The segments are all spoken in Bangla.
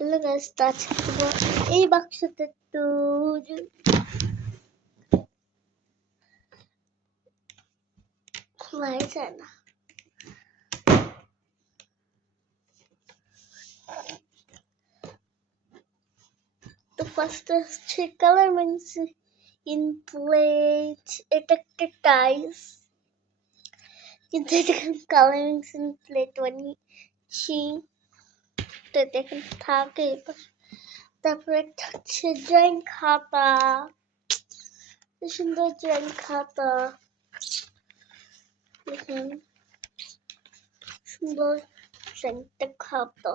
হ্যালো গাইস, তো আজকে দেবো এই বাক্সতে একটু খোলাই যায় না। তো ফার্স্ট হচ্ছে কালার মিন্স ইন প্লেট, এটা একটা টাইলস, কিন্তু এটা কালার মিন্স ইন প্লেট বানিয়েছি, তো এটা এখানে থাকে। তারপরে একটা হচ্ছে ড্রয়িং খাতা, সুন্দর ড্রয়িং খাতা, দেখুন সুন্দর ড্রয়িংটা খাতা।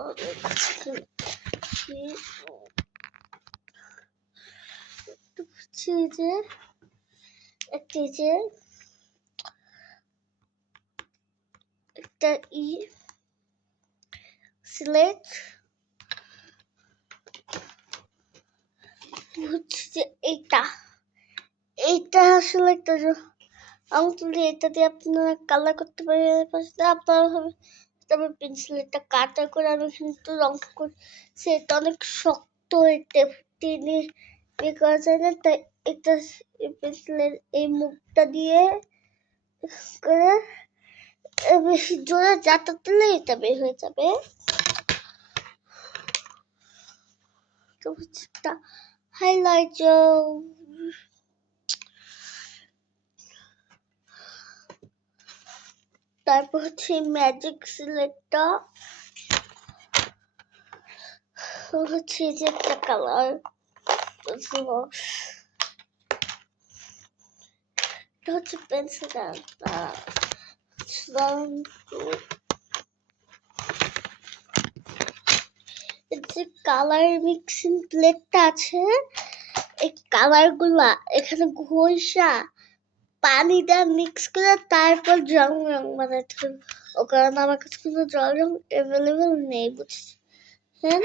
যে একটি যে একটা সিলেট হচ্ছে যে এইটা আসলে একটা রং তুলি, এটা দিয়ে আপনারা কালার করতে পারেন। আপনারা তবে পেন্সিল এটা কাটা করে আমি কিন্তু রং করছি, এটা অনেক শক্ত, এটা টেনে করা যায় না, তাই এটা পেন্সিলের এই মুখটা দিয়ে করে বেশি জোরে যাতা দিলে এটা বের হয়ে যাবে। তো হচ্ছে হাইলাইটার, তারপর হচ্ছে ম্যাজিক সিলেক্টটা হচ্ছে যে একটা কালার, এটা হচ্ছে পেন্সিল যে কালার মিক্সিং প্লেটটা আছে, এই কালার গুলা এখানে ঘষা পানি দিয়ে মিক্স করে তারপর রং বানাতে হবে। ও কারণ আমার কাছে কোনো রং অ্যাভেলেবল নেই, বুঝছেন?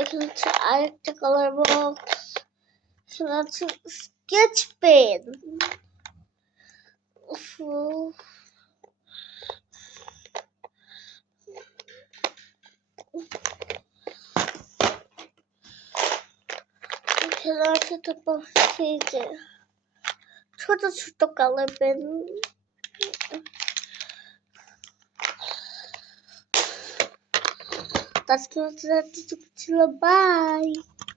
এখানে হচ্ছে আরেকটা কালার বক্স, এখানে আছে স্কেচ পেন, এখানে আছে তারপর সেই যে ছোট ছোট কালার পেন। আজকে ছিল, বাই।